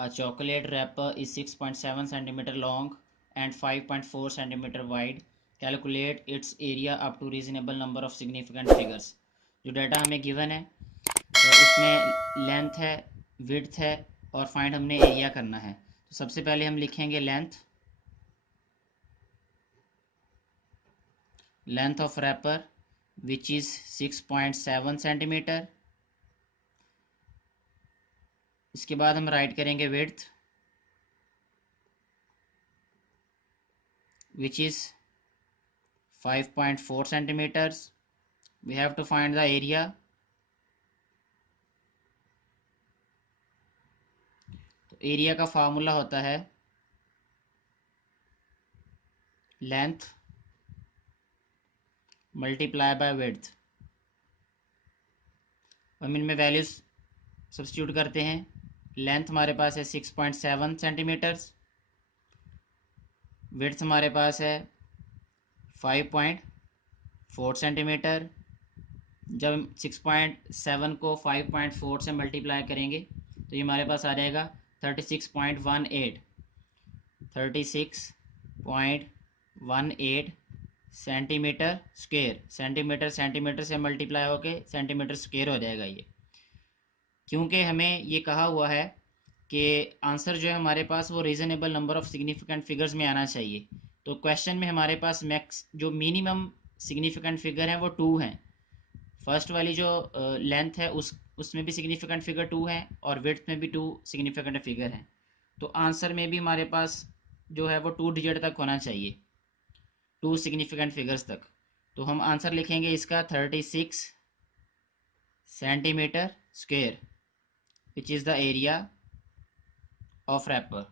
A chocolate wrapper is 6.7 centimeter long and 5.4 centimeter wide. Calculate its area up to reasonable number of significant figures. जो data हमें given है उसमें length है, width है और find हमने एरिया करना है। तो सबसे पहले हम लिखेंगे length of wrapper which is 6.7 centimetre. इसके बाद हम राइट करेंगे width which is 5.4 centimeters. We have to find the area. तो एरिया का फार्मूला होता है लेंथ मल्टीप्लाई बाय विड्थ। हम इनमें वैल्यूज सब्स्टिट्यूट करते हैं। लेंथ हमारे पास है 6.7 सेंटीमीटर्स, विड्थ हमारे पास है 5.4 सेंटीमीटर। जब हम 6.7 को 5.4 से मल्टीप्लाई करेंगे तो ये हमारे पास आ जाएगा 36.18 सेंटीमीटर स्क्वायर। सेंटीमीटर से मल्टीप्लाई होके सेंटीमीटर स्क्वायर हो जाएगा ये। क्योंकि हमें ये कहा हुआ है कि आंसर जो है हमारे पास वो reasonable number of significant figures में आना चाहिए। तो क्वेश्चन में हमारे पास मैक्स जो मिनिमम सिग्निफिकेंट फिगर है वो 2 हैं। फर्स्ट वाली जो लेंथ है उसमें भी सिग्निफिकेंट फिगर 2 है और विड्थ में भी 2 सिग्निफिकेंट फिगर हैं। तो आंसर में भी हमारे पास जो है वो 2 डिजिट तक होना चाहिए, 2 सिग्निफिकेंट फिगर्स तक। तो हम आंसर लिखेंगे इसका 36 centimetre square which is the area of wrapper.